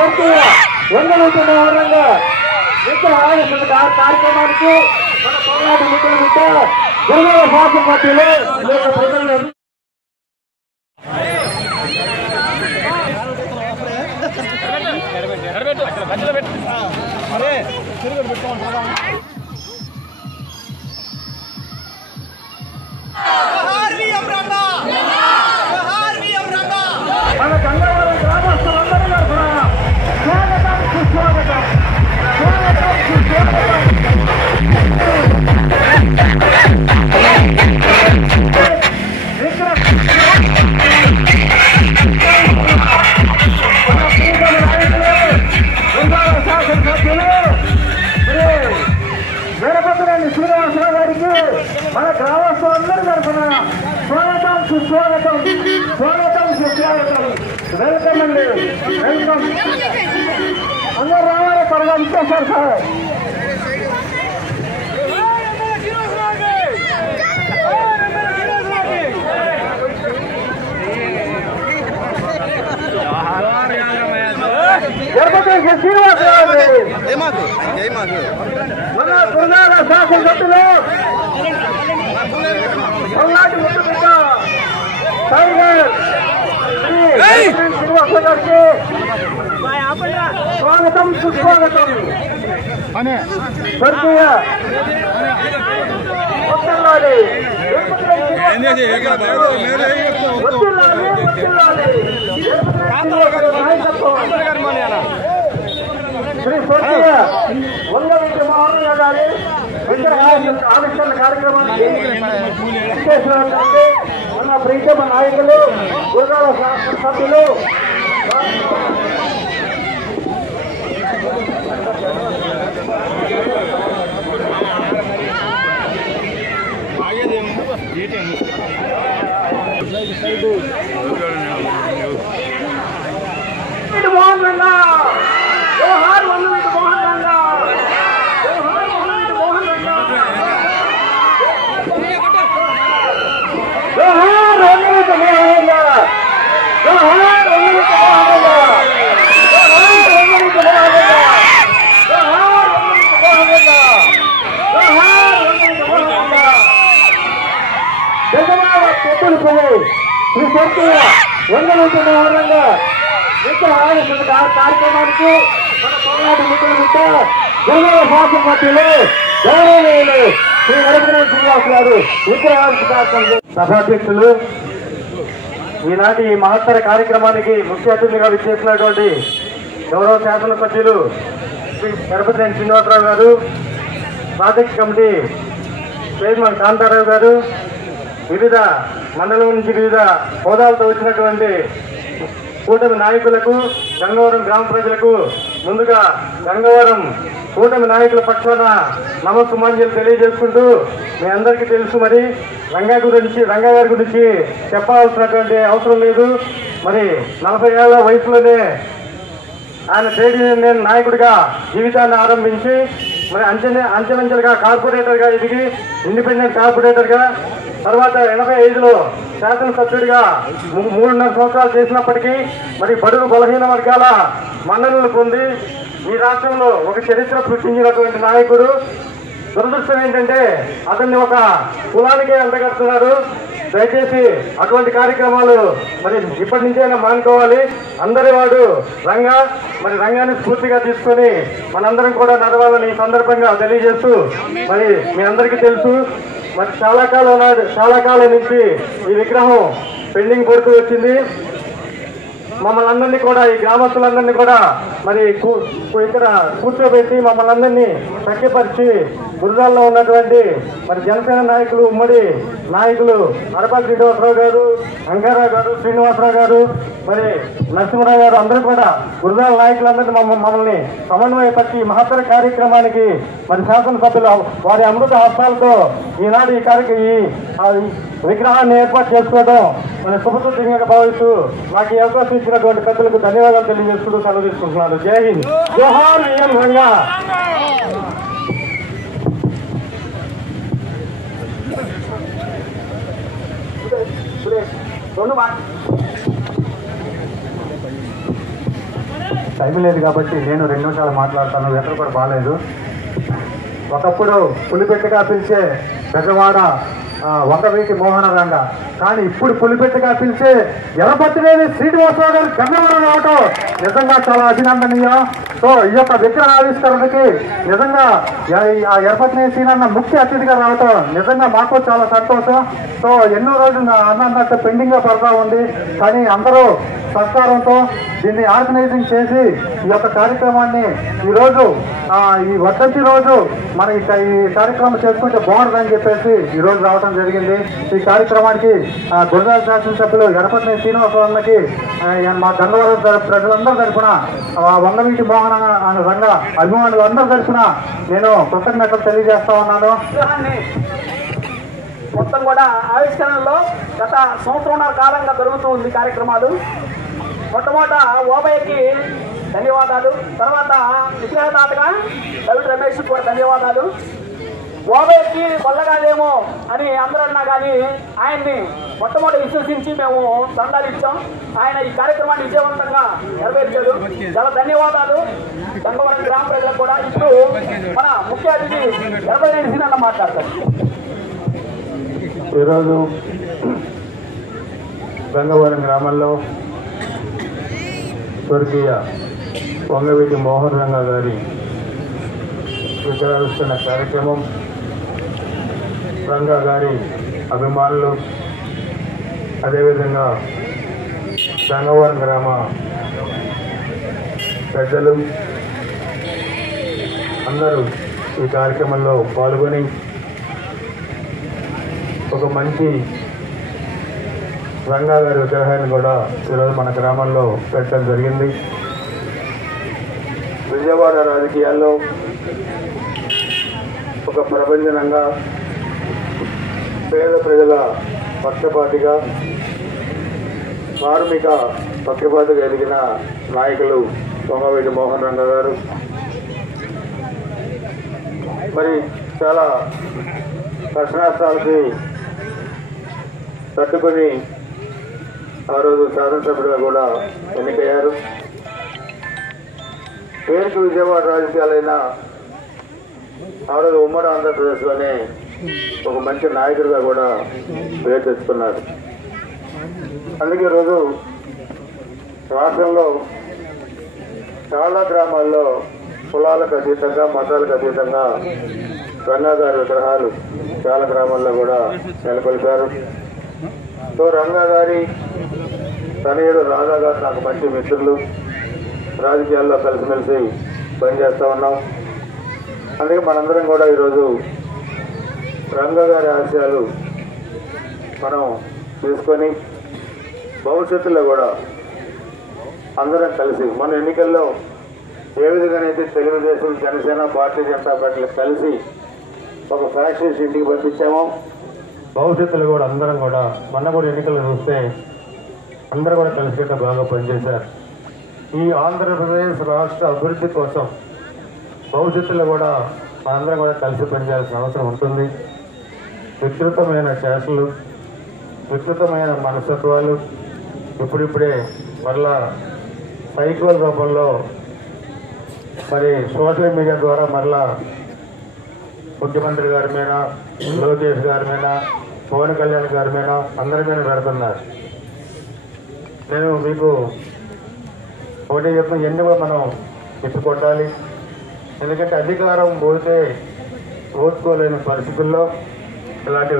పూర్తిగా వందలుతున్న వివరంగా మిత్ర ఆలోచన కార్యక్రమానికి మన పోరాట మిత్రుల మిత్ర జనరల్ శాసన పార్టీలో ప్రజలు మన గంగవరం గ్రామస్తులందరూ స్వాగతం సుస్వాగతం స్వాగతం సుస్వాగతం. వీరభద్రరాజు శ్రీనివాసరావు గారికి మన గ్రామస్తులందరూ తరఫున స్వాగతం సుస్వాగతం స్వాగతం సుస్వాగతం. వెల్కమ్ అండి, వెల్కమ్. అందరూ రావాలి, త్వరగా ఇచ్చేస్తారు సార్. వీరభద్రరాజు శ్రీనివాసరావు మన గురునాథ శాసనసభ్యులు పల్నాటి ముద్దు బిడ్డ టైగర్ శ్రీనివాసరావు గారికి స్వాగతం సుస్వాగతం. స్వర్గీయ వత్తిల్లాలి శ్రీ స్వర్గీయ వంగవీటి మోహన్ గారి ఆవిష్కరణ కార్యక్రమానికి మన ప్రీతమ నాయకులు గురునాథ సభ్యులు మోహన్ రంగ జోహార్ వంగవీటి మోహన్ రంగ జోహార్ వంగవీటి మోహన్ రంగ జోహార్ వంగవీటి మోహన్ రంగ జోహార్ వంగవీటి మోహన్ రంగ జోహార్ వంగవీటి మోహన్ రంగ జోహార్ వంగవీటి మోహన్ రంగ జోహార్ వంగవీటి మోహన్ రంగ. జగన్నాథ పొత్తులు శ్రీ స్వర్గీయ వంగవీటి మోహన్ రంగ మిత్ర ఆలోచన కార్యక్రమానికి మన పోరాట మిత్రుల మిత్ర జనరల్ శాసన పార్టీలో గౌరవనీయులు శ్రీ వీరభద్రరాజు శ్రీనివాస్ గారు సభాధ్యక్షులు, ఈనాటి ఈ మహత్తర కార్యక్రమానికి ముఖ్య అతిథిగా విచ్చేసినటువంటి గౌరవ శాసనసభ్యులు శ్రీ వీరభద్రరాజు శ్రీనివాసరావు గారు, ప్రాజెక్ట్ కమిటీ చైర్మన్ కాంతారావు గారు, వివిధ మండలం నుంచి వివిధ హోదాలతో వచ్చినటువంటి కూటమి నాయకులకు, గంగవరం గ్రామ ప్రజలకు ముందుగా గంగవరం కూటమి నాయకుల పక్షాన నమస్సుమాంజలు తెలియజేసుకుంటూ, మీ అందరికీ తెలుసు మరి రంగా గారి గురించి చెప్పాల్సినటువంటి అవసరం లేదు. మరి 40 ఏళ్ల వయసులోనే ఆయన ట్రేడ్ యూనియన్ నాయకుడిగా జీవితాన్ని ఆరంభించి మరి అంచెలంచెలుగా కార్పొరేటర్గా ఎదిగి ఇండిపెండెంట్ కార్పొరేటర్గా తర్వాత 85లో శాసనసభ్యుడిగా 3.5 సంవత్సరాలు చేసినప్పటికీ మరి బడుగు బలహీన వర్గాల మన్ననలు పొంది ఈ రాష్ట్రంలో ఒక చరిత్ర సృష్టించినటువంటి నాయకుడు. దురదృష్టం ఏంటంటే అతన్ని ఒక కులానికే అంటగడుతున్నారు. దయచేసి అటువంటి కార్యక్రమాలు మరి ఇప్పటి నుంచైనా మానుకోవాలి. అందరి వాడు రంగా, మరి రంగాన్ని స్ఫూర్తిగా తీసుకొని మనందరం కూడా నడవాలని ఈ సందర్భంగా తెలియజేస్తూ, మరి మీ అందరికీ తెలుసు మరి చాలా కాలం నుంచి ఈ విగ్రహం పెండింగ్ పడుతూ వచ్చింది. మమ్మల్ని అందరినీ కూడా, ఈ గ్రామస్తులందరినీ కూడా మరి ఇక్కడ కూర్చోబెట్టి మమ్మల్ని అందరినీ సఖ్యపరిచి గురుజాల్లో ఉన్నటువంటి మరి జనసేన నాయకులు, ఉమ్మడి నాయకులు అరపాటి శ్రీనివాసరావు గారు, అంగారావు గారు, శ్రీనివాసరావు గారు, మరి నరసింహరావు గారు అందరూ కూడా గురుజాల నాయకులందరినీ మమ్మల్ని సమన్వయపరిచి మహత్తర కార్యక్రమానికి మరి శాసనసభ్యులు వారి అమృత హస్తాలతో ఈనాడు ఈ విగ్రహాన్ని ఏర్పాటు చేసుకోవడం మన శుభసూచకంగా భావిస్తూ నాకు ఈ అవకాశం ఇచ్చినటువంటి పెద్దలకు ధన్యవాదాలు తెలియజేస్తూ సెలవు తీసుకుంటున్నాను. జై హింద్. జోహార్ విఎం రంగా. రెండు టైం లేదు కాబట్టి నేను 2 నిమిషాలు మాట్లాడతాను. ఎక్కడ కూడా బాగాలేదు. ఒకప్పుడు పులిపెట్టుగా పిలిచే పెద్దవాడ వంగవీటి మోహన రంగ, కానీ ఇప్పుడు పులిపెట్టుగా పిలిచే ఎర్రపతినేని శ్రీనివాసరావు గారు గన్నవరం రావటం నిజంగా చాలా అభినందనీయం. సో ఈ యొక్క విగ్రహావిష్కరణకి నిజంగా ఆ ఎర్రపతినేని శ్రీనన్న ముఖ్య అతిథిగా రావటం నిజంగా మాకు చాలా సంతోషం. సో ఎన్నో రోజులు అన్నంత పెండింగ్ గా పడతా ఉంది, కానీ అందరూ సహకారంతో దీన్ని ఆర్గనైజింగ్ చేసి ఈ యొక్క కార్యక్రమాన్ని ఈరోజు ఈ వర్ధంతి రోజు మన ఈ కార్యక్రమం చేసుకుంటే బాగుంటుందని చెప్పేసి ఈరోజు రావడం జరిగింది. ఈ కార్యక్రమానికి గురజాల శాసనసభ్యులు ఎర్రపతినేని శ్రీనివాసరావుకి మా గంగవరం ప్రజలందరి తరఫున వంగవీటి మోహన రంగ అభిమానులందరి తరఫున నేను కృతజ్ఞతలు తెలియజేస్తా ఉన్నాను. మొత్తం కూడా ఆవిష్కరణలో గత సంవత్సరంన్నర కాలంగా జరుగుతూ ఉంది కార్యక్రమాలు. మొట్టమొదట ఓబయ్యకి ధన్యవాదాలు, తర్వాత విగ్రహదాతగా రవి రమేష్ కూడా ధన్యవాదాలు. ఓబయ్యకి వల్లగాదేమో అని అందరూ అన్నా కానీ ఆయన్ని మొట్టమొదటి విశ్వసించి మేము దండాలు ఇచ్చాం. ఆయన ఈ కార్యక్రమాన్ని విజయవంతంగా నెరవేర్చాడు. చాలా ధన్యవాదాలు గంగవరం గ్రామ ప్రజలకు కూడా. ఇప్పుడు మన ముఖ్య అతిథి ఎర్రపతినేని శ్రీనన్న మాట్లాడతారు. ఈరోజు గంగవరం గ్రామంలో స్వర్గీయ వంగవీటి మోహన్ రంగ గారి విగ్రహావిష్కరణ కార్యక్రమం రంగా గారి అభిమానులు, అదేవిధంగా గంగవరం గ్రామ పెద్దలు అందరూ ఈ కార్యక్రమంలో పాల్గొని ఒక మంచి రంగా గారి విగ్రహాన్ని కూడా ఈరోజు మన గ్రామంలో పెట్టడం జరిగింది. విజయవాడ రాజకీయాల్లో ఒక ప్రపంచనంగా పేద ప్రజల పక్షపాతిగా, కార్మిక పక్షపాతిగా ఎదిగిన నాయకులు వంగవీటి మోహన్ రంగ గారు. మరి చాలా కష్టనష్టాలకి తట్టుకొని ఆ రోజు శాసనసభ్యులుగా కూడా ఎన్నికయ్యారు. పేరుకి విజయవాడ రాజకీయాలైనా ఆ రోజు ఉమ్మడి ఆంధ్రప్రదేశ్లోనే ఒక మంచి నాయకుడిగా కూడా పేరు తెచ్చుకున్నారు. అందుకే ఈరోజు రాష్ట్రంలో చాలా గ్రామాల్లో కులాలకు అతీతంగా, మతాలకు అతీతంగా రంగా గారి విగ్రహాలు చాలా గ్రామాల్లో కూడా నెలకొల్పారు. సో రంగా గారి తనయుడు రాధా గారు నాకు మంచి మిత్రులు, రాజకీయాల్లో కలిసిమెలిసి పనిచేస్తూ ఉన్నాం. అందుకే మనందరం కూడా ఈరోజు రంగా గారి ఆశయాలు మనం తీసుకొని భవిష్యత్తులో కూడా అందరం కలిసి మన ఎన్నికల్లో ఏ విధంగానైతే తెలుగుదేశం, జనసేన, భారతీయ జనతా పార్టీలు కలిసి ఒక ఫ్యాక్టరీస్ ఇంటికి పంపించామో భవిష్యత్తులో కూడా అందరం కూడా మొన్న కూడా ఎన్నికలు చూస్తే అందరూ కూడా కలిసికట్ట బాగా పనిచేశారు. ఈ ఆంధ్రప్రదేశ్ రాష్ట్ర అభివృద్ధి కోసం భవిష్యత్తులో కూడా మనందరం కూడా కలిసి పనిచేయాల్సిన అవసరం ఉంటుంది. విస్తృతమైన శాఖలు, విస్తృతమైన మనస్తత్వాలు ఇప్పుడిప్పుడే మరలా సైకోల్ రూపంలో మరి సోషల్ మీడియా ద్వారా మరలా ముఖ్యమంత్రి గారి మీద, లోకేష్ గారి మీద, పవన్ కళ్యాణ్ గారి మీద అందరి మీద పెడుతున్నారు. నేను మీకు ఒకటే చెప్తున్నా, ఎన్ని కూడా మనం తిప్పుకొట్టాలి. ఎందుకంటే అధికారం పోతే ఓర్చుకోలేని పరిస్థితుల్లో ఇలాంటి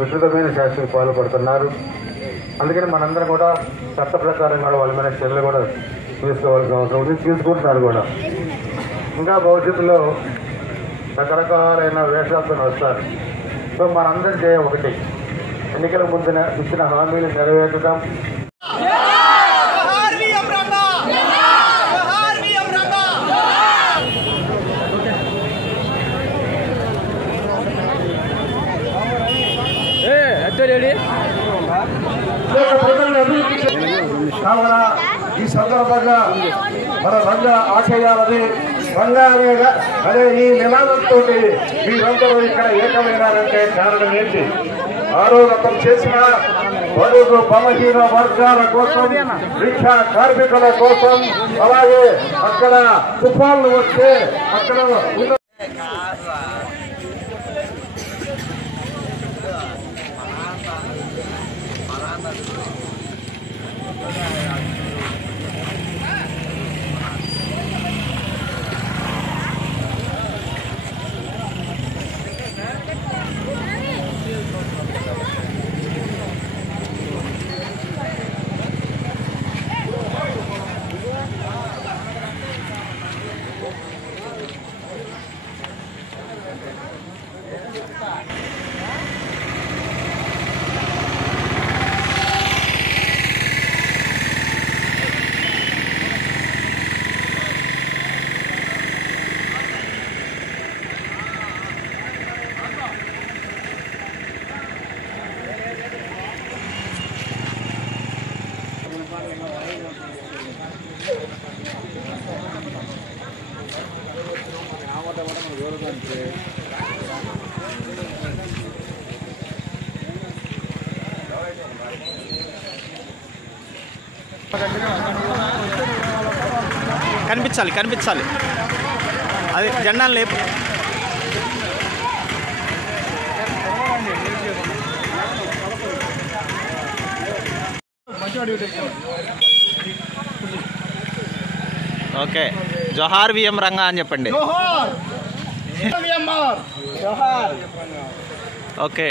విస్తృతమైన శాస్త్రికి పాల్పడుతున్నారు. అందుకని మనందరం కూడా చట్ట ప్రకారం కూడా వాళ్ళ మీద చర్యలు కూడా తీసుకోవాల్సిన అవసరం ఉంది, తీసుకుంటున్నారు కూడా. ఇంకా భవిష్యత్తులో రకరకాలైన వేషాలతో వస్తారు. సో మనందరి ధ్యేయం ఒకటి, ఎన్నికల ముందు ఇచ్చిన హామీలు నెరవేర్చడం. కావున ఈ సందర్భంగా మన రంగా ఆశయాలని రంగా అనే ఈ నినాదంతో మీరందరూ ఇక్కడ ఏకమైనారంటే కారణం ఏంటి? ఆ రోజు అతను చేసిన బడుగు బలహీన వర్గాల కోసం, రిక్షా కార్మికుల కోసం, అలాగే అక్కడ తుఫాన్లు వస్తే అక్కడ కనిపించాలి అది జెండా లేపు. ఓకే, జోహార్ విఎం రంగా అని చెప్పండి. ఓకే,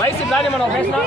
రైస్ ఇట్లానే మనం వేసినా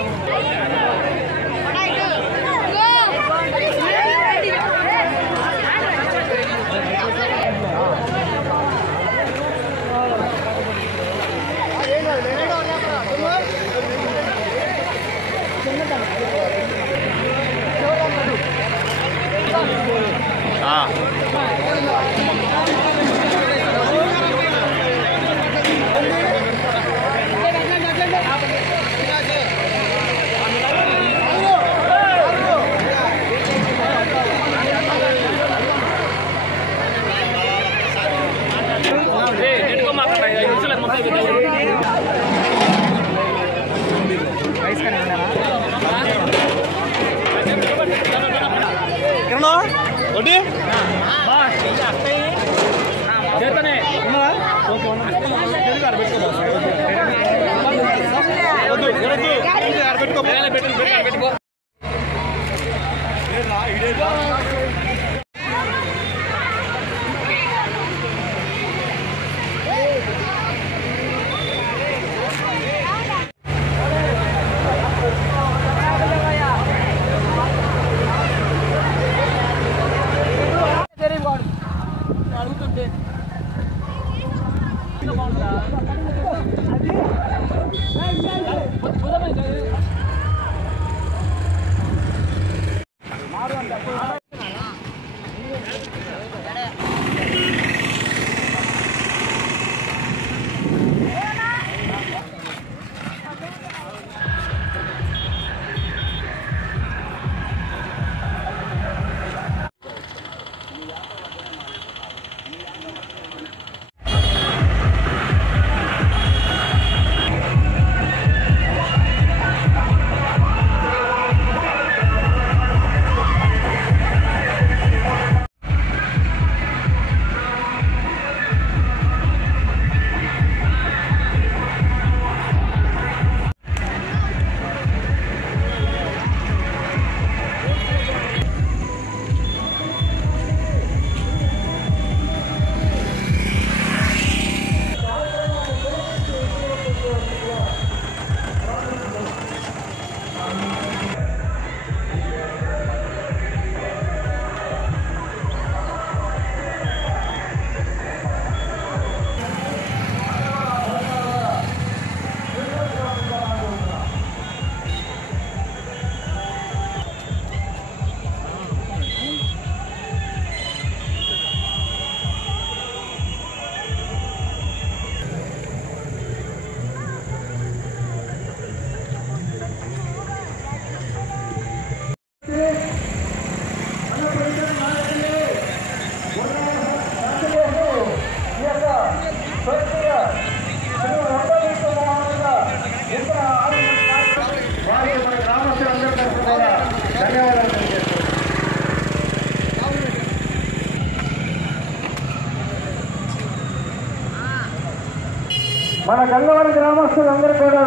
మన గంగవరం గ్రామస్తులందరూ కూడా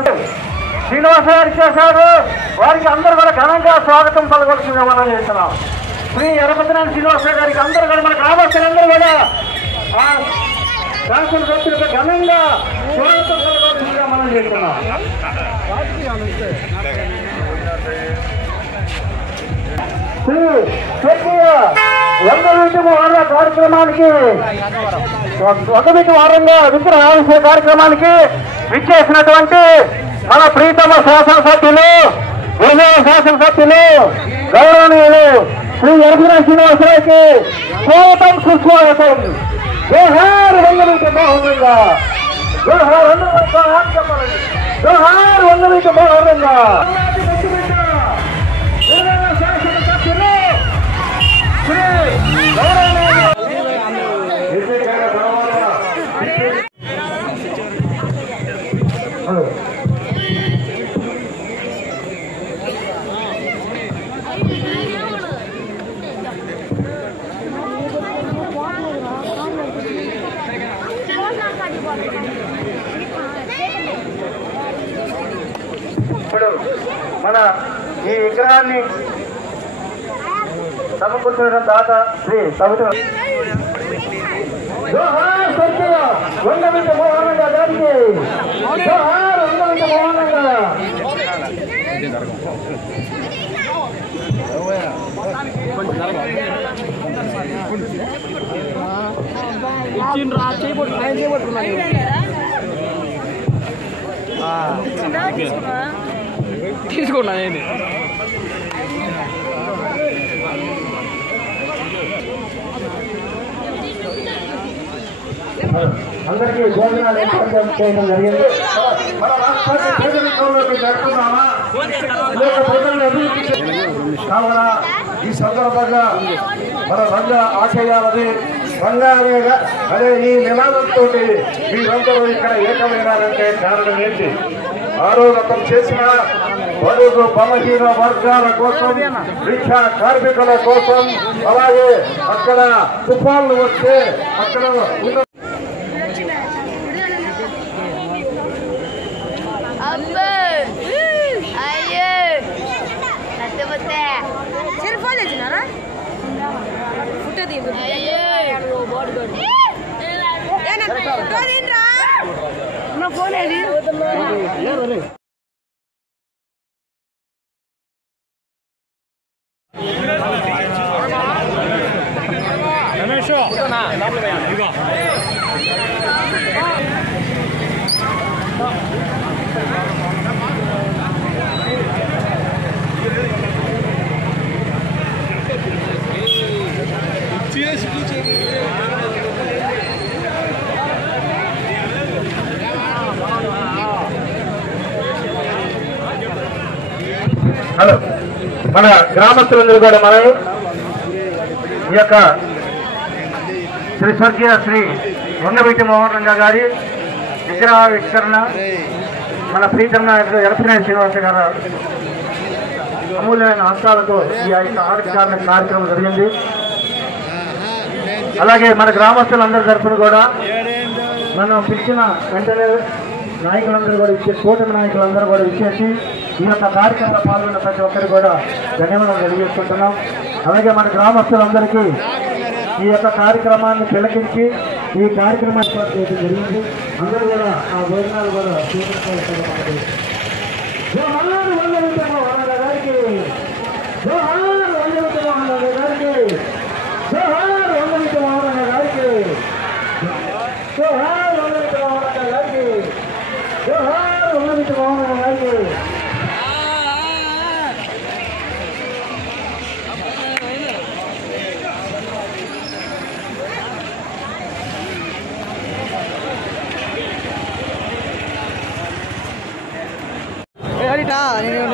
శ్రీనివాస గారు చేశారు. వారికి అందరూ కూడా ఘనంగా స్వాగతం పలకొల్సిందిగా మనం చేస్తున్నాం. శ్రీ ఎర్రపతినేని శ్రీనివాస గారికి అందరూ కూడా మన గ్రామస్తులందరూ కూడా శాసనసభ్యులకు ఘనంగా స్వాగతం పలకొల్సిందిగా మనం చేస్తున్నాం. శ్రీ స్వర్గీయ వంగవీటి మోహన కార్యక్రమానికి వంగవీటి వారంగా విగ్రహావిష్కరణ కార్యక్రమానికి విచ్చేసినటువంటి మన ప్రీతమ శాసనసభ్యులు విజయ శాసనసభ్యులు గౌరవనీయులు శ్రీ ఎర్రపతినేని శ్రీనివాసరావుకి స్వాగతం సుస్వాగతం. జోహార్ వంగవీటి మోహనంగా, జోహార్ చెప్పాలండి, జోహార్ వంగవీటి మోహనంగా. ఇప్పుడు మన ఈ విగ్రహాన్ని సమకూర్చిన దాత శ్రీ సవిత జోహార్ స్వర్గీయ వంగవీటి మోహనంగా గారికి, జోహార్ వంగవీటి మోహనంగా. తీసుకున్నా నేను అందరికీ భోజనాలు ఏర్పాటు చేయడం జరిగింది. మన రాష్ట్రాన్ని పేదరికంలోకి జరుపుతున్నామా లేక ప్రజలను అభివృద్ధి కావాలా? ఈ సందర్భంగా మన రంగ ఆశయాలని రంగా అనే ఈ నినాదంతో మీరందరూ ఇక్కడ ఏకమైనారంటే కారణం ఏంటి? ఆరోగ్యం చేసిన బడుగు బలహీన వర్గాల కోసం, రిక్షా కార్మికుల కోసం, అలాగే అక్కడ తుఫాన్లు వస్తే అక్కడ ఉన్న ఫోన్ ఏది హలో, మన గ్రామస్తులందరూ కూడా మనం ఈ యొక్క శ్రీ స్వర్గీయ శ్రీ వంగవీటి మోహనంగా గారి విగ్రహావిష్కరణ మన ప్రీతమ నాయకుడు ఎర్రపతినేని శ్రీనివాస గారు అమూల్యమైన హస్తాలతో ఈ యొక్క ఆవిష్కరణ కార్యక్రమం జరిగింది. అలాగే మన గ్రామస్తులందరి తరఫున కూడా మనం పిలిచిన వెంటనే నాయకులందరూ కూడా ఇచ్చే కూటమి నాయకులందరూ కూడా ఇచ్చేసి ఈ యొక్క కార్యక్రమంలో పాల్గొన్న ప్రతి ఒక్కరికి కూడా ధన్యవాదాలు తెలియజేసుకుంటున్నాం. అలాగే మన గ్రామస్తులందరికీ ఈ యొక్క కార్యక్రమాన్ని తిలకించి ఈ కార్యక్రమాన్ని ఏర్పాటు చేయడం జరిగింది. అందరూ కూడా ఆ భోజనాలు కూడా స్వీకరించాలి. జోహార్ వంగవీటి మోహనంగా గారికి, జోహార్ వంగవీటి మోహనంగా గారికి, జోహార్ వంగవీటి మోహనంగా గారికి, జోహార్ వంగవీటి మోహనంగా గారికి, జోహార్ వంగవీటి మోహనంగా గారికి. హరిటా నేను